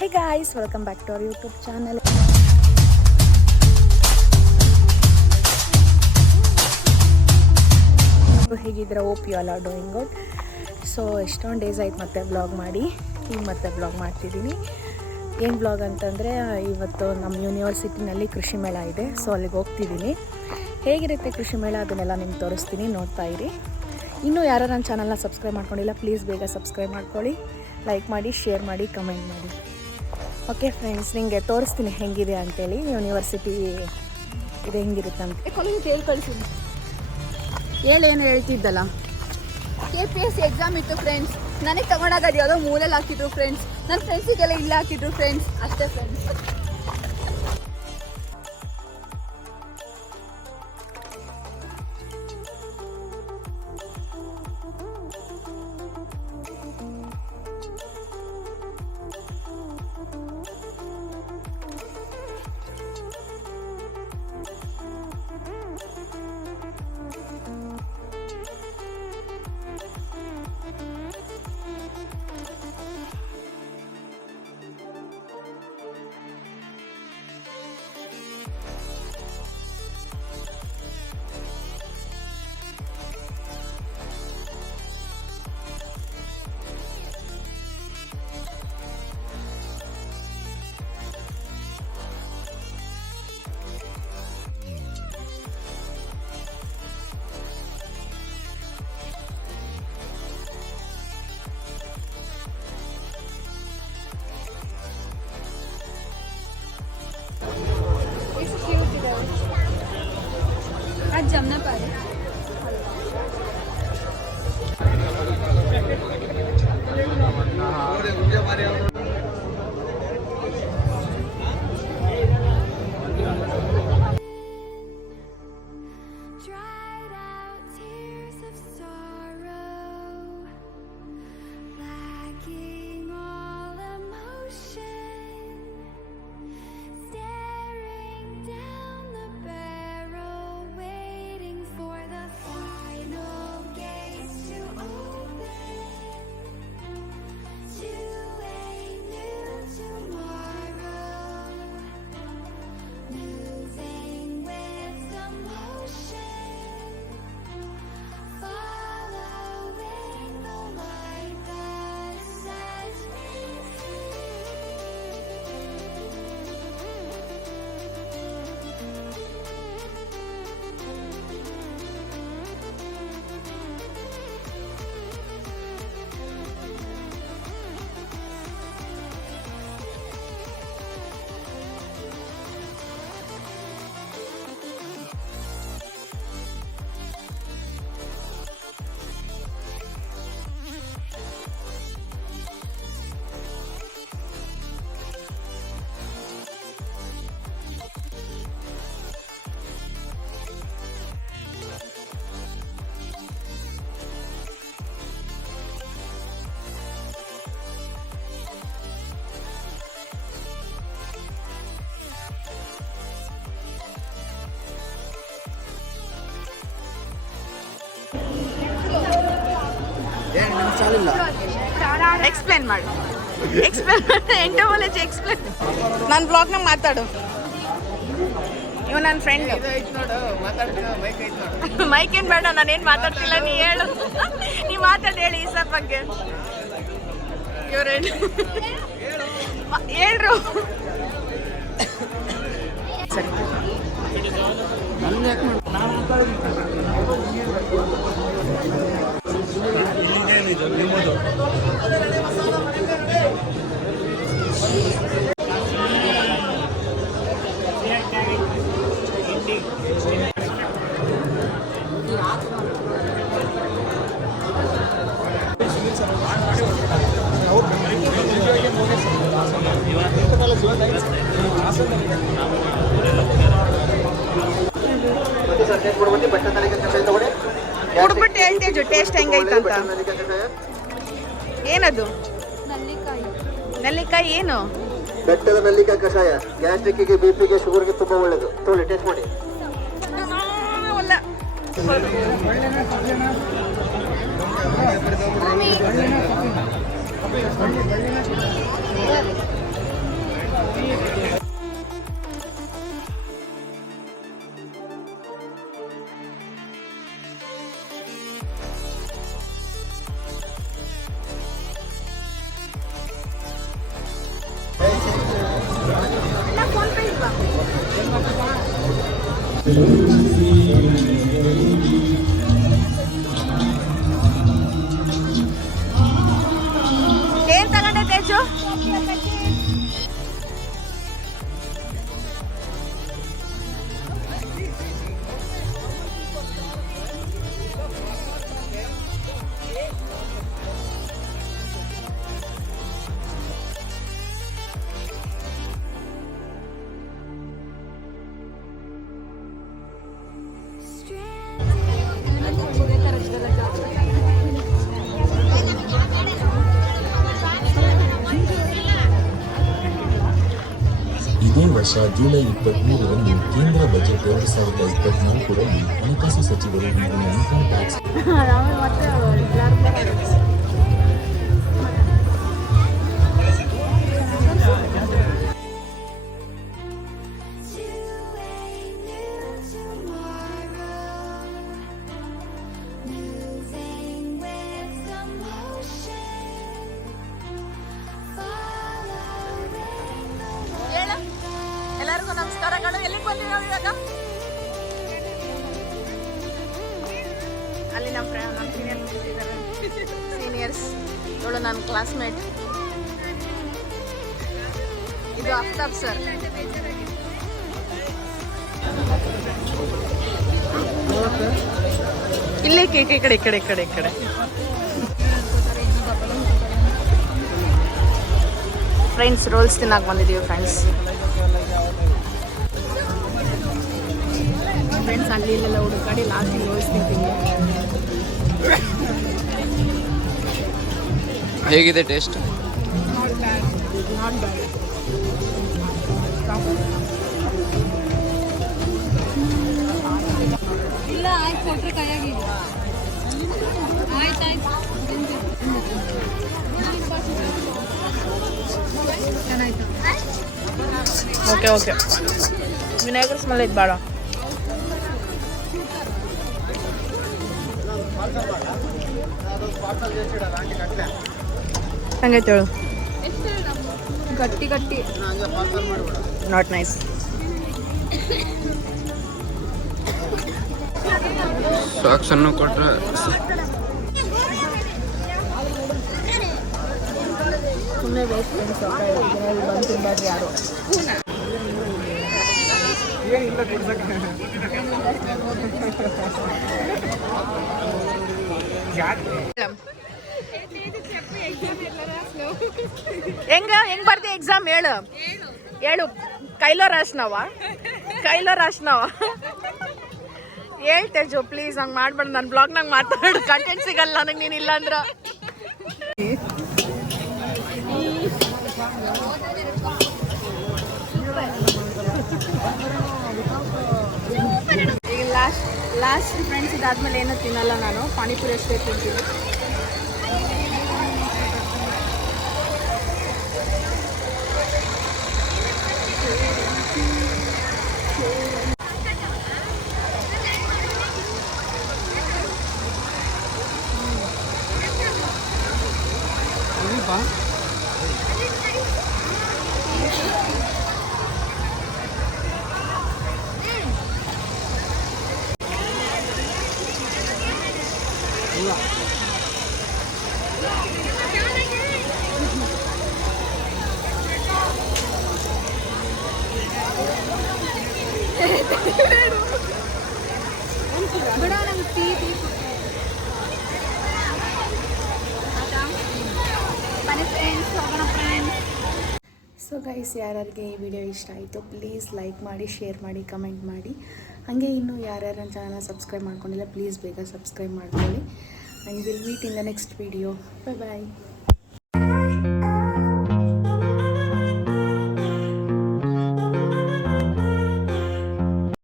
Hey guys, welcome back to our YouTube channel. ಹೇಗಿದ್ರೆ hope you all are doing good. So ಎಷ್ಟೊಂದು days ಆಯ್ತು ಮತ್ತೆ blog ಮಾಡಿ, ಈಗ ಮತ್ತೆ ಬ್ಲಾಗ್ ಮಾಡ್ತಿದ್ದೀನಿ. ಏನು ಬ್ಲಾಗ್ ಅಂತಂದರೆ, ಇವತ್ತು ನಮ್ಮ ಯೂನಿವರ್ಸಿಟಿನಲ್ಲಿ ಕೃಷಿ ಮೇಳ ಇದೆ, ಸೊ ಅಲ್ಲಿಗೆ ಹೋಗ್ತಿದ್ದೀನಿ. ಹೇಗಿರುತ್ತೆ ಕೃಷಿ ಮೇಳ ಅದನ್ನೆಲ್ಲ ನಿಮ್ಗೆ ತೋರಿಸ್ತೀನಿ, ನೋಡ್ತಾ ಇರಿ. ಇನ್ನೂ ಯಾರು ನನ್ನ ಚಾನಲ್ನ ಸಬ್ಸ್ಕ್ರೈಬ್ ಮಾಡ್ಕೊಂಡಿಲ್ಲ, ಪ್ಲೀಸ್ ಬೇಗ ಸಬ್ಸ್ಕ್ರೈಬ್ ಮಾಡ್ಕೊಳ್ಳಿ, ಲೈಕ್ ಮಾಡಿ, ಶೇರ್ ಮಾಡಿ, ಕಮೆಂಟ್ ಮಾಡಿ. ಓಕೆ ಫ್ರೆಂಡ್ಸ್, ನಿಮಗೆ ತೋರಿಸ್ತೀನಿ ಹೆಂಗಿದೆ ಅಂತೇಳಿ, ಯೂನಿವರ್ಸಿಟಿ ಇದು ಹೆಂಗಿರುತ್ತೆ ಅಂತ. ಹೇಳಿ ಕಳಿಸಿದ್ವಿ, ಏನು ಹೇಳ್ತಿದ್ದಲ್ಲ. KPSC ಎಕ್ಸಾಮ್ ಇತ್ತು ಫ್ರೆಂಡ್ಸ್, ನನಗೆ ತಗೊಂಡಾಗ ಅದು ಯಾವುದೋ ಮೂಲೆಯಲ್ಲಿ ಹಾಕಿದ್ರು ಫ್ರೆಂಡ್ಸ್, ನನ್ನ ಫ್ರೆಂಡ್ಸಿಗೆಲ್ಲ ಇಲ್ಲ ಹಾಕಿದ್ರು ಫ್ರೆಂಡ್ಸ್, ಅಷ್ಟೇ ಫ್ರೆಂಡ್ಸ್. आज जमना पा रहे ಎಕ್ಸ್ಪ್ಲೇನ್ ಮಾಡು, ಎಂಟೋಮಾಲಜಿ ಎಕ್ಸ್ಪ್ಲೇನ್. ನನ್ನ ಬ್ಲಾಗ್ನಾಗ ಮಾತಾಡು. ಇವ್ ನನ್ನ ಫ್ರೆಂಡ್. ಮೈಕ್ ಏನು ಬೇಡ, ನಾನೇನು ಮಾತಾಡ್ತಿಲ್ಲ, ನೀ ಹೇಳು. ನೀ ಮಾತಾಡಿ ಹೇಳಿ ಈ ಸರ್ ಬಗ್ಗೆ. ಇವ್ರೇನು ಹೇಳ್ರು. ಸರಿ, ನಿಮ್ಮದು ಕುಡ್ಬಿಟ್ಟು ಹೇಳ್ತೇಜು ಟೇಸ್ಟ್ ಹೆಂಗೈತಂತ. ಏನದು? ನೆಲ್ಲಿಕಾಯಿ. ಏನು? ಬೆಟ್ಟದ ನೆಲ್ಲಿಕಾಯಿ ಕಷಾಯ. ಗ್ಯಾಸ್ಟ್ರಿಕ್ಗೆ, ಬಿಪಿಗೆ, ಶುಗರ್ಗೆ ತುಂಬಾ ಒಳ್ಳೇದು. ತೊಗೊಳ್ಳಿ, ಟೇಸ್ಟ್ ಮಾಡಿ. ಏನ್ ತಗೊಂಡೆ ತೇಜು? ಇದೇ ವರ್ಷ ಜುಲೈ 23ರಂದು ಕೇಂದ್ರ ಬಜೆಟ್ 2024ರಲ್ಲಿ ಹಣಕಾಸು ಸಚಿವರು ನೀಡಿದ ಇನ್ಕಮ್ ಟ್ಯಾಕ್ಸ್ ಎಲ್ಲರಿಗೂ ನಮಸ್ಕಾರಗಳು. ಎಲ್ಲಿಗೆ ಬಂದಿವಿ ನಾವು ಇವಾಗ? ಅಲ್ಲಿ ನಮ್ಮ ಸೀನಿಯರ್ಸ್ ಇವಳು ನನ್ನ ಕ್ಲಾಸ್ಮೇಟ್. ಇದು ಅಫ್ತಾಬ್ ಸರ್. ಇಲ್ಲೇ ಕೇಕ್ ಈ ಕಡೆ ಈ ಕಡೆ ಈ ಕಡೆ ಈ ಕಡೆ. ಫ್ರೆಂಡ್ಸ್ ರೋಲ್ಸ್ ತಿನ್ನಕ್ಕೆ ಬಂದಿದ್ದೀವಿ ಫ್ರೆಂಡ್ಸ್. ಫ್ರೆಂಡ್ಸ್ ಅಲ್ಲಿ ಇಲ್ಲೆಲ್ಲ ಹುಡುಕಾಡಿ ಲಾಸ್ಟಿಗೆ ರೋಲ್ಸ್ ತಿಂತೀನಿ. ಹೇಗಿದೆ ಟೇಸ್ಟ್? Not bad. ಇಲ್ಲ ಆಯ್ತು ಕೊಟ್ರೆ ಕೈಯಾಗಿ ಆಯ್ತು. ಚೆನ್ನಾಯ್ತು. ಓಕೆ ವಿನಾಯಕರ್ ಸ್ಮೆಲ್ ಐತೆ ಬೇಡ. ಹಂಗೈತೆ ಹೇಳು. ಗಟ್ಟಿ ನಾಟ್ ನೈಸ್. ಸಾಕ್ಸನ್ನು ಕೊಟ್ಟರೆ ಸುಮ್ಮನೆ ವೇಸ್ಟ್ ಫ್ರೆಂಡ್ಸ್. ಬಂದು ತಿನ್ಬಾರ್ದು ಯಾರು. ಹೆಂಗ್ ಬರ್ತಿ ಎಕ್ಸಾಮ್? ಹೇಳು. ಕೈಲೋ ರಾಶ್ನವ ಹೇಳ್ತೇಜು ಪ್ಲೀಸ್. ಹಂಗೆ ಮಾಡ್ಬೇಡ. ನನ್ನ ಬ್ಲಾಗ್ನಾಗ ಮಾತಾಡು. ಕಂಟೆಂಟ್ ಸಿಗಲ್ಲ ನನಗೆ ನೀನು ಇಲ್ಲ ಅಂದ್ರೆ. ಈಗ ಲಾಸ್ಟ್ ಫ್ರೆಂಡ್ಸ್ ಇದಾದ್ಮೇಲೆ ಏನೂ ತಿನ್ನಲ್ಲ ನಾನು. ಪಾನಿಪುರಿ ಅಷ್ಟೇ ತಿಂತೀನಿ. ಸೊ ಗೈಸ್, ಯಾರ್ಯಾರಿಗೆ ಈ ವಿಡಿಯೋ ಇಷ್ಟ ಆಯಿತು ಪ್ಲೀಸ್ ಲೈಕ್ ಮಾಡಿ, ಶೇರ್ ಮಾಡಿ, ಕಮೆಂಟ್ ಮಾಡಿ. ಹಾಗೆ ಇನ್ನೂ ಯಾರ್ಯಾರು ನನ್ನ ಚಾನಲ್ನ ಸಬ್ಸ್ಕ್ರೈಬ್ ಮಾಡ್ಕೊಂಡಿಲ್ಲ ಪ್ಲೀಸ್ ಬೇಗ ಸಬ್ಸ್ಕ್ರೈಬ್ ಮಾಡ್ಕೊಳ್ಳಿ. And will meet in the next video. Bye.